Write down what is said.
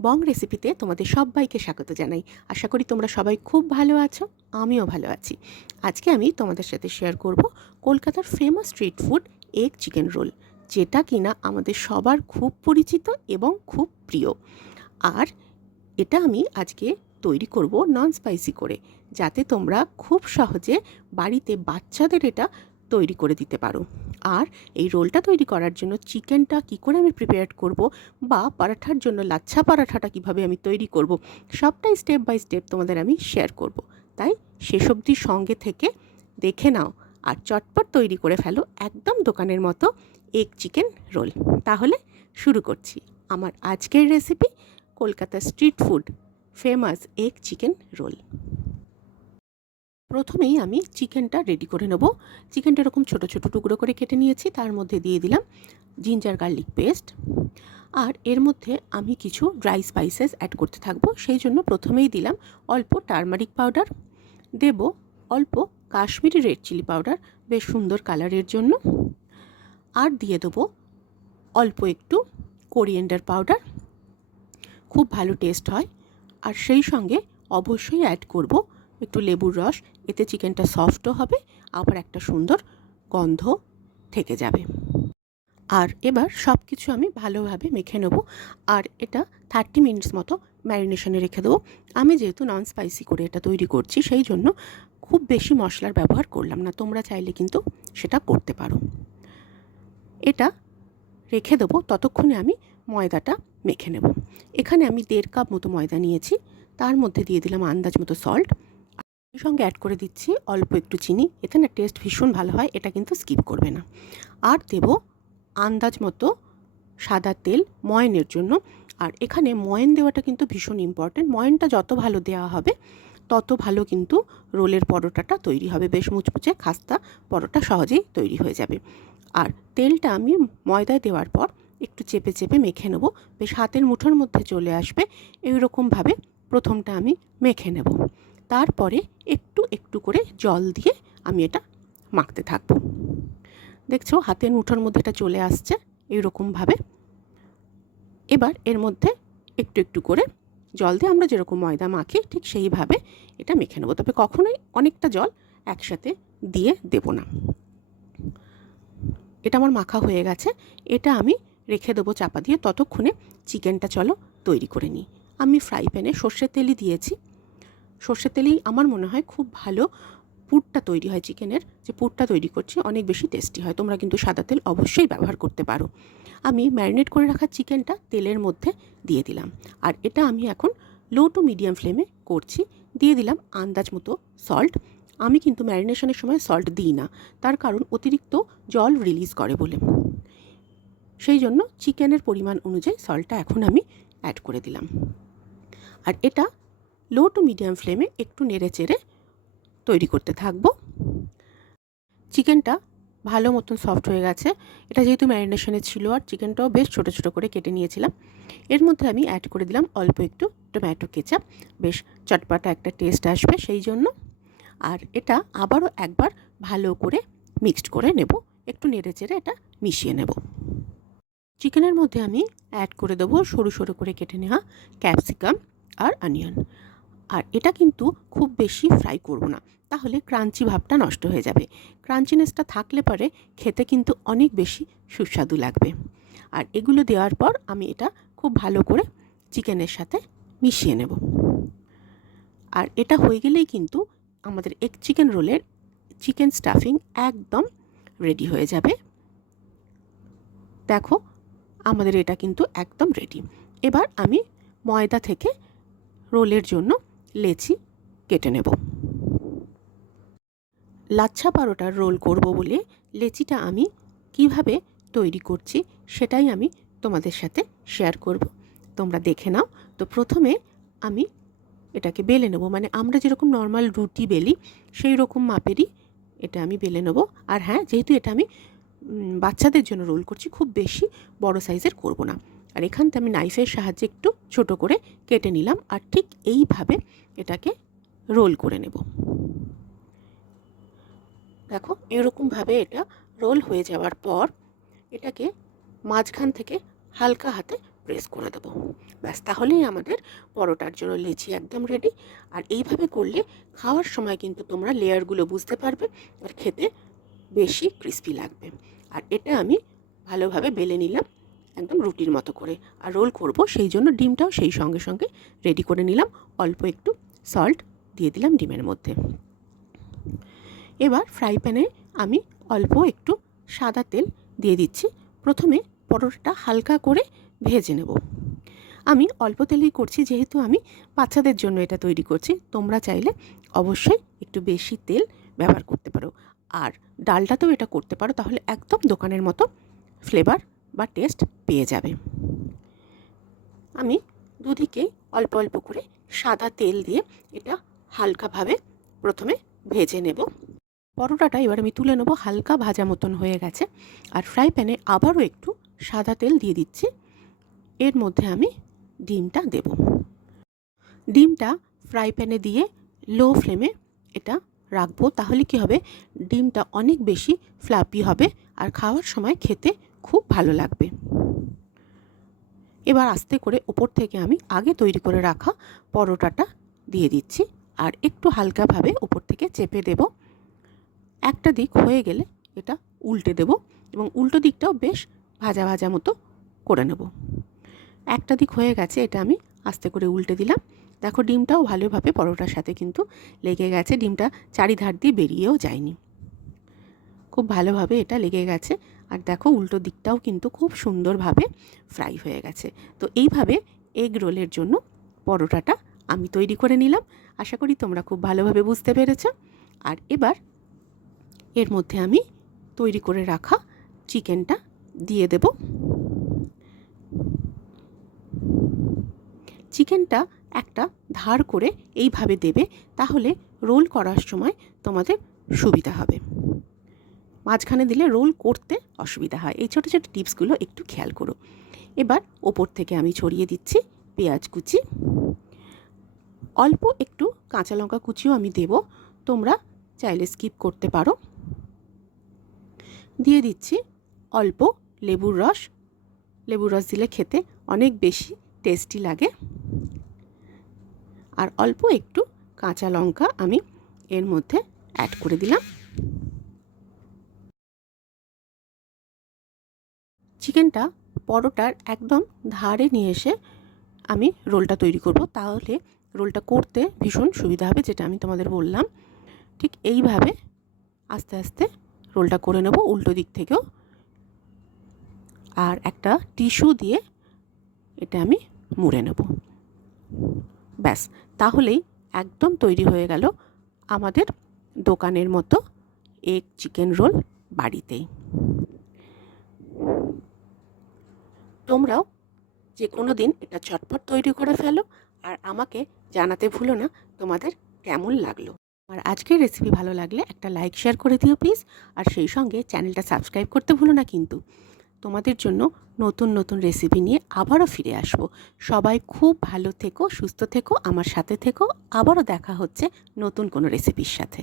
বং রেসিপিতে তোমাদের সবাইকে স্বাগত জানাই। আশা করি তোমরা সবাই খুব ভালো আছো, আমিও ভালো আছি। আজকে আমি তোমাদের সাথে শেয়ার করব কলকাতার famous street food egg chicken roll, যেটা কিনা আমাদের সবার খুব পরিচিত এবং খুব প্রিয়। আর এটা আমি আজকে তৈরি করব নন স্পাইসি করে, যাতে তোমরা খুব সহজে বাড়িতে বাচ্চাদের এটা তৈরি করে দিতে পারো। আর এই রোলটা তৈরি করার জন্য চিকেনটা কী করে আমি প্রিপেয়ার করব, বা পরাঠার জন্য লাচ্ছা পরাঠাটা কীভাবে আমি তৈরি করব, সবটাই স্টেপ বাই স্টেপ তোমাদের আমি শেয়ার করব। তাই শেষ অবধি সঙ্গে থেকে দেখে নাও আর চটপট তৈরি করে ফেলো একদম দোকানের মতো এগ চিকেন রোল। তাহলে শুরু করছি আমার আজকের recipe, Kolkata street food famous egg chicken roll. প্রথমেই আমি চিকেনটা রেডি করে নেব। চিকেনটা এরকম ছোটো ছোটো টুকরো করে কেটে নিয়েছি, তার মধ্যে দিয়ে দিলাম জিঞ্জার গার্লিক পেস্ট। আর এর মধ্যে আমি কিছু ড্রাই স্পাইসেস অ্যাড করতে থাকবো, সেই জন্য প্রথমেই দিলাম অল্প টারমারিক পাউডার, দেব অল্প কাশ্মীরি রেড চিলি পাউডার বেশ সুন্দর কালারের জন্য, আর দিয়ে দেবো অল্প একটু কোরিয়েন্ডার পাউডার, খুব ভালো টেস্ট হয়। আর সেই সঙ্গে অবশ্যই অ্যাড করব একটু লেবুর রস, এতে চিকেনটা সফটও হবে, আবার একটা সুন্দর গন্ধ থেকে যাবে। আর এবার সব কিছু আমি ভালোভাবে মেখে নেব, আর এটা 30 মিনিটস মতো ম্যারিনেশনে রেখে দেবো। আমি যেহেতু নন স্পাইসি করে এটা তৈরি করছি, সেই জন্য খুব বেশি মশলার ব্যবহার করলাম না, তোমরা চাইলে কিন্তু সেটা করতে পারো। এটা রেখে দেবো, ততক্ষণে আমি ময়দাটা মেখে নেব। এখানে আমি 1.5 কাপ মতো ময়দা নিয়েছি, তার মধ্যে দিয়ে দিলাম আন্দাজ মতো সল্ট, এর সঙ্গে অ্যাড করে দিচ্ছি অল্প একটু চিনি, এতে না টেস্ট ভীষণ ভালো হয়, এটা কিন্তু স্কিপ করবে না। আর দেব আন্দাজ মতো সাদা তেল ময়নের জন্য। আর এখানে ময়ন দেওয়াটা কিন্তু ভীষণ ইম্পর্ট্যান্ট, ময়নটা যত ভালো দেওয়া হবে তত ভালো কিন্তু রোলের পরোটাটা তৈরি হবে, বেশ মুচমুচে খাস্তা পরোটা সহজেই তৈরি হয়ে যাবে। আর তেলটা আমি ময়দায় দেওয়ার পর একটু চেপে চেপে মেখে নেব, বেশ হাতের মুঠোর মধ্যে চলে আসবে এইরকমভাবে প্রথমটা আমি মেখে নেব। তারপরে একটু একটু করে জল দিয়ে আমি এটা মাখতে থাকবো। দেখছো হাতের মুঠোর মধ্যে এটা চলে আসছে এইরকমভাবে। এবার এর মধ্যে একটু একটু করে জল দিয়ে আমরা যেরকম ময়দা মাখি ঠিক সেইভাবে এটা মেখে নেব, তবে কখনোই অনেকটা জল একসাথে দিয়ে দেব না। এটা আমার মাখা হয়ে গেছে, এটা আমি রেখে দেবো চাপা দিয়ে, ততক্ষণে চিকেনটা চলো তৈরি করে নিই। আমি ফ্রাই প্যানে সর্ষের তেলই দিয়েছি, সর্ষের তেলেই আমার মনে হয় খুব ভালো পুরটা তৈরি হয়, চিকেনের যে পুরটা তৈরি করছি অনেক বেশি টেস্টি হয়। তোমরা কিন্তু সাদা তেল অবশ্যই ব্যবহার করতে পারো। আমি ম্যারিনেট করে রাখা চিকেনটা তেলের মধ্যে দিয়ে দিলাম, আর এটা আমি এখন লো টু মিডিয়াম ফ্লেমে করছি। দিয়ে দিলাম আন্দাজ মতো সল্ট। আমি কিন্তু ম্যারিনেশনের সময় সল্ট দিই না, তার কারণ অতিরিক্ত জল রিলিজ করে বলে, সেই জন্য চিকেনের পরিমাণ অনুযায়ী সল্টটা এখন আমি অ্যাড করে দিলাম। আর এটা লো টু মিডিয়াম ফ্লেমে একটু নেড়ে চেড়ে তৈরি করতে থাকবো। চিকেনটা ভালো মতন সফট হয়ে গেছে, এটা যেহেতু ম্যারিনেশনে ছিল, আর চিকেনটাও বেশ ছোটো ছোটো করে কেটে নিয়েছিলাম। এর মধ্যে আমি অ্যাড করে দিলাম অল্প একটু টমেটো কেচাপ, বেশ চটপাটা একটা টেস্ট আসবে সেই জন্য। আর এটা আবারও একবার ভালো করে মিক্সড করে নেব, একটু নেড়ে চেড়ে এটা মিশিয়ে নেব। চিকেনের মধ্যে আমি অ্যাড করে দেবো সরু সরু করে কেটে নেওয়া ক্যাপসিকাম আর অনিয়ন। আর এটা কিন্তু খুব বেশি ফ্রাই করব না, তাহলে ক্রাঞ্চি ভাবটা নষ্ট হয়ে যাবে। ক্রাঞ্চিনেসটা থাকলে পরে খেতে কিন্তু অনেক বেশি সুস্বাদু লাগবে। আর এগুলো দেওয়ার পর আমি এটা খুব ভালো করে চিকেনের সাথে মিশিয়ে নেব। আর এটা হয়ে গেলেই কিন্তু আমাদের এগ চিকেন রোলের চিকেন স্টাফিং একদম রেডি হয়ে যাবে। দেখো আমাদের এটা কিন্তু একদম রেডি। এবার আমি ময়দা থেকে রোলের জন্য লেচি কেটে নেব। লাচ্ছা পরোটার রোল করব বলে লেচিটা আমি কিভাবে তৈরি করছি সেটাই আমি তোমাদের সাথে শেয়ার করব, তোমরা দেখে নাও। তো প্রথমে আমি এটাকে বেলে নেব, মানে আমরা যেরকম নর্মাল রুটি বেলি সেই রকম মাপেরই এটা আমি বেলে নেব। আর হ্যাঁ, যেহেতু এটা আমি বাচ্চাদের জন্য রোল করছি, খুব বেশি বড় সাইজের করব না। আর এখান থেকে আমি নাইফের সাহায্যে একটু ছোট করে কেটে নিলাম, আর ঠিক এইভাবে এটাকে রোল করে নেব। দেখো এরকমভাবে এটা রোল হয়ে যাওয়ার পর এটাকে মাঝখান থেকে হালকা হাতে প্রেস করে দেবো। ব্যাস, তাহলেই আমাদের পরোটার জন্য লেচি একদম রেডি। আর এইভাবে করলে খাওয়ার সময় কিন্তু তোমরা লেয়ারগুলো বুঝতে পারবে আর খেতে বেশি ক্রিস্পি লাগবে। আর এটা আমি ভালোভাবে বেলে নিলাম একদম রুটির মতো করে। আর রোল করব সেই জন্য ডিমটাও সেই সঙ্গে সঙ্গে রেডি করে নিলাম। অল্প একটু সল্ট দিয়ে দিলাম ডিমের মধ্যে। এবার ফ্রাই প্যানে আমি অল্প একটু সাদা তেল দিয়ে দিচ্ছি। প্রথমে পরোটাটা হালকা করে ভেজে নেব। আমি অল্প তেলেই করছি, যেহেতু আমি বাচ্চাদের জন্য এটা তৈরি করছি। তোমরা চাইলে অবশ্যই একটু বেশি তেল ব্যবহার করতে পারো। আর ডালটাতেও এটা করতে পারো, তাহলে একদম দোকানের মতো ফ্লেভার বা টেস্ট পেয়ে যাবে। আমি দুদিকেই অল্প অল্প করে সাদা তেল দিয়ে এটা হালকাভাবে প্রথমে ভেজে নেব। পরোটাটা এবার আমি তুলে নেব, হালকা ভাজা মতন হয়ে গেছে। আর ফ্রাই প্যানে আবারও একটু সাদা তেল দিয়ে দিচ্ছি। এর মধ্যে আমি ডিমটা দেব। ডিমটা ফ্রাই প্যানে দিয়ে লো ফ্লেমে এটা রাখবো, তাহলে কি হবে, ডিমটা অনেক বেশি ফ্লাপি হবে আর খাওয়ার সময় খেতে খুব ভালো লাগবে। এবার আস্তে করে ওপর থেকে আমি আগে তৈরি করে রাখা পরোটাটা দিয়ে দিচ্ছি আর একটু হালকাভাবে ওপর থেকে চেপে দেব। একটা দিক হয়ে গেলে এটা উল্টে দেব এবং উল্টো দিকটাও বেশ ভাজা ভাজা মতো করে নেব। একটা দিক হয়ে গেছে, এটা আমি আস্তে করে উল্টে দিলাম। দেখো ডিমটাও ভালোভাবে পরোটার সাথে কিন্তু লেগে গেছে, ডিমটা চারিধার দিয়ে বেরিয়েও যায়নি, খুব ভালোভাবে এটা লেগে গেছে। আর দেখো উল্টো দিকটাও কিন্তু খুব সুন্দরভাবে ফ্রাই হয়ে গেছে। তো এইভাবে এগ রোলের জন্য পরোটাটা আমি তৈরি করে নিলাম। আশা করি তোমরা খুব ভালোভাবে বুঝতে পেরেছ। আর এবার এর মধ্যে আমি তৈরি করে রাখা চিকেনটা দিয়ে দেব। চিকেনটা একটা ধার করে এইভাবে দেবে, তাহলে রোল করার সময় তোমাদের সুবিধা হবে। মাঝখানে দিলে রোল করতে অসুবিধা হয়। এই ছোটো ছোটো টিপসগুলো একটু খেয়াল করো। এবার ওপর থেকে আমি ছড়িয়ে দিচ্ছি পেঁয়াজ কুচি, অল্প একটু কাঁচা লঙ্কা কুচিও আমি দেব, তোমরা চাইলে স্কিপ করতে পারো। দিয়ে দিচ্ছি অল্প লেবুর রস। লেবুর রস দিলে খেতে অনেক বেশি টেস্টি লাগে। আর অল্প একটু কাঁচা লঙ্কা আমি এর মধ্যে অ্যাড করে দিলাম। চিকেনটা পরোটার একদম ধারে নিয়ে এসে আমি রোলটা তৈরি করব, তাহলে রোলটা করতে ভীষণ সুবিধা হবে, যেটা আমি তোমাদের বললাম। ঠিক এইভাবে আস্তে আস্তে রোলটা করে নেব উল্টো দিক থেকেও। আর একটা টিস্যু দিয়ে এটা আমি মুড়ে নেব। ব্যাস, তাহলেই একদম তৈরি হয়ে গেল আমাদের দোকানের মতো এগ চিকেন রোল বাড়িতেই। তোমরাও যে কোনো দিন এটা চটপট তৈরি করে ফেলো আর আমাকে জানাতে ভুলো না তোমাদের কেমন লাগলো। আর আজকের রেসিপি ভালো লাগলে একটা লাইক শেয়ার করে দিও প্লিজ। আর সেই সঙ্গে চ্যানেলটা সাবস্ক্রাইব করতে ভুলো না কিন্তু। তোমাদের জন্য নতুন নতুন রেসিপি নিয়ে আবারও ফিরে আসবো। সবাই খুব ভালো থেকো, সুস্থ থেকো, আমার সাথে থেকো। আবারও দেখা হচ্ছে নতুন কোনো রেসিপির সাথে।